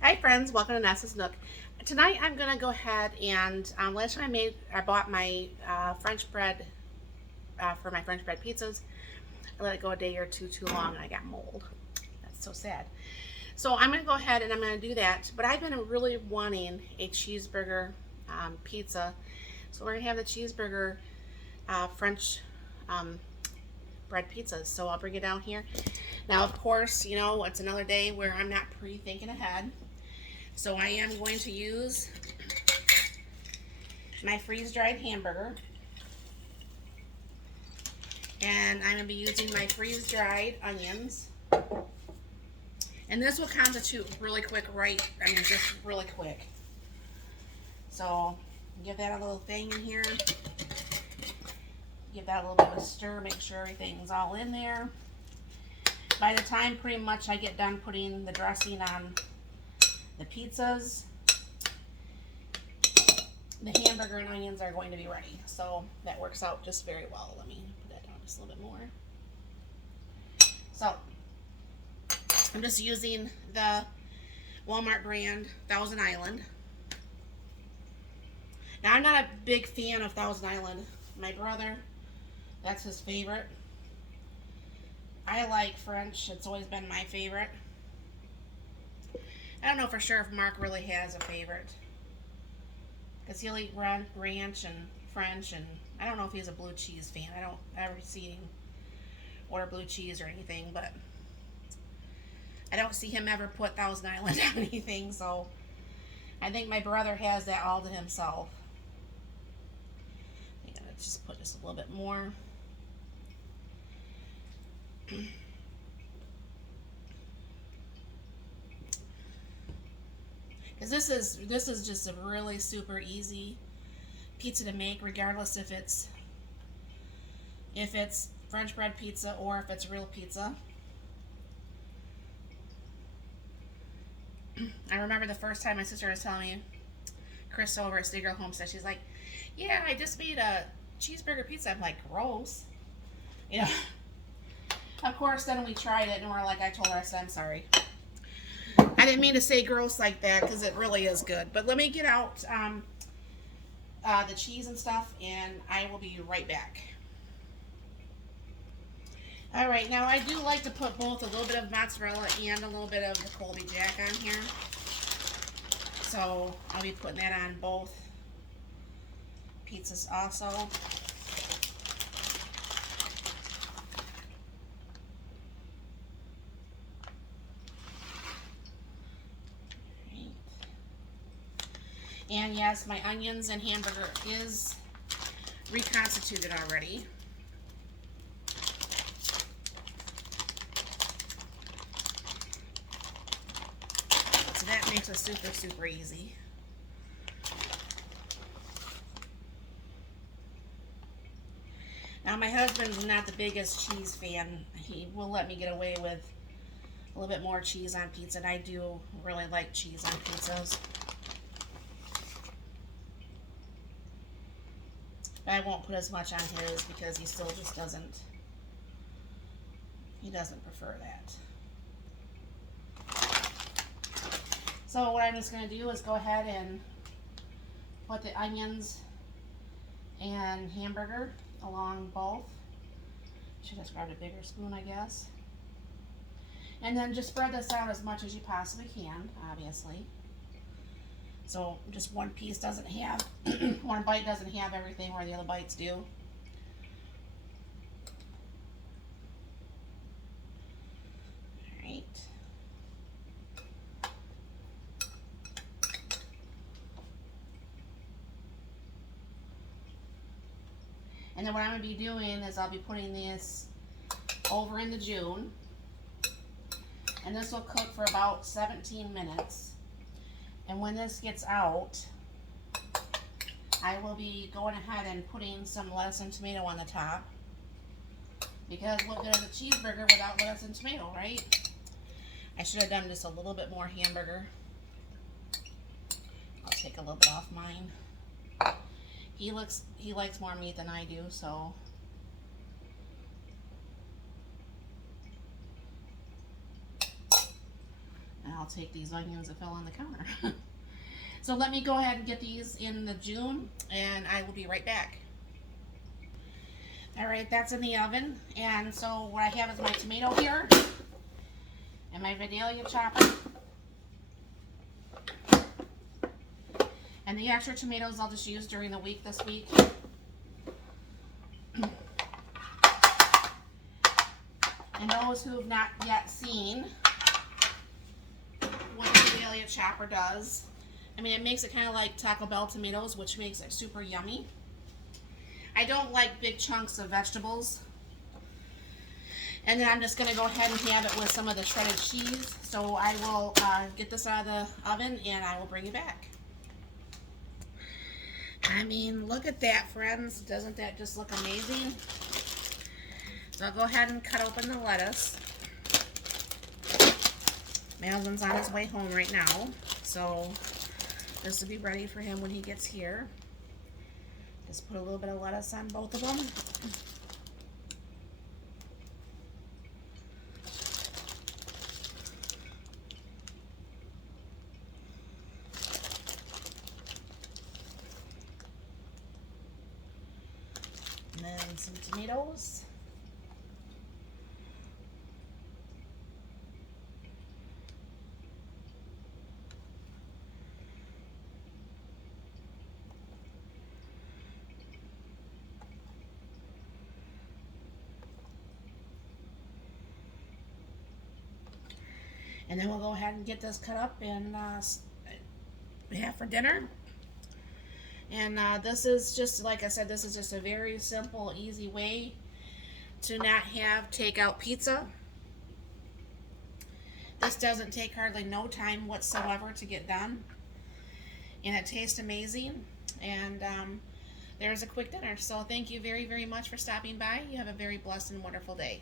Hi friends, welcome to Nessa's Nook. Tonight I'm gonna go ahead and last time I bought my French bread for my French bread pizzas. I let it go a day or two too long and I got mold. That's so sad. So I'm gonna go ahead and I'm gonna do that. But I've been really wanting a cheeseburger pizza. So we're gonna have the cheeseburger French um, bread pizzas. So I'll bring it down here. Now, of course, you know it's another day where I'm not pre-thinking ahead. So I am going to use my freeze-dried hamburger. And I'm going to be using my freeze-dried onions. And this will constitute really quick, just really quick. So give that a little thing in here. Give that a little bit of a stir, make sure everything's all in there. By the time pretty much I get done putting the dressing on the pizzas, the hamburger and onions are going to be ready. So that works out just very well. Let me put that down just a little bit more. So I'm just using the Walmart brand Thousand Island. Now I'm not a big fan of Thousand Island. My brother, that's his favorite. I like French. It's always been my favorite. I don't know for sure if Mark really has a favorite. Because he'll eat ranch and French, and I don't know if he's a blue cheese fan. I don't ever see him order blue cheese or anything, but I don't see him ever put Thousand Island on anything, so I think my brother has that all to himself. I'm gonna just put just a little bit more. Because this is just a really super easy pizza to make, regardless if it's French bread pizza or if it's real pizza. I remember the first time my sister was telling me, Chris over at City Girl Homestead, she's like, "Yeah, I just made a cheeseburger pizza." I'm like, "Gross," you know. Of course, then we tried it and we're like, I told her, I said, "I'm sorry. I didn't mean to say gross like that because it really is good." But let me get out the cheese and stuff, and I will be right back. All right, now I do like to put both a little bit of mozzarella and a little bit of the Colby Jack on here. So I'll be putting that on both pizzas also. And yes, my onions and hamburger is reconstituted already. So that makes it super, super easy. Now my husband's not the biggest cheese fan. He will let me get away with a little bit more cheese on pizza, and I do really like cheese on pizzas. But I won't put as much on his because he still just doesn't, he doesn't prefer that. So what I'm just going to do is go ahead and put the onions and hamburger along both. Should have grabbed a bigger spoon, I guess. And then just spread this out as much as you possibly can, obviously. So just one piece doesn't have, one bite doesn't have everything where the other bites do. Alright. And then what I'm going to be doing is I'll be putting this over in the June. And this will cook for about 17 minutes. And when this gets out, I will be going ahead and putting some lettuce and tomato on the top. Because what good is a cheeseburger without lettuce and tomato, right? I should have done just a little bit more hamburger. I'll take a little bit off mine. He likes more meat than I do, so I'll take these onions that fell on the counter. So let me go ahead and get these in the June, and I will be right back. Alright, that's in the oven, and so what I have is my tomato here, and my Vidalia chopper. And the extra tomatoes I'll just use during the week this week. And those who have not yet seen what the Vidalia chopper does, I mean, it makes it kind of like Taco Bell tomatoes, which makes it super yummy. I don't like big chunks of vegetables. And then I'm just going to go ahead and have it with some of the shredded cheese. So I will get this out of the oven and I will bring you back. I mean, look at that, friends. Doesn't that just look amazing? So I'll go ahead and cut open the lettuce. My husband's on his way home right now, so this will be ready for him when he gets here. Just put a little bit of lettuce on both of them. And then some tomatoes. And then we'll go ahead and get this cut up and have for dinner. And this is just, like I said, this is just a very simple, easy way to not have takeout pizza. This doesn't take hardly no time whatsoever to get done. And it tastes amazing. And there's a quick dinner. So thank you very, very much for stopping by. You have a very blessed and wonderful day.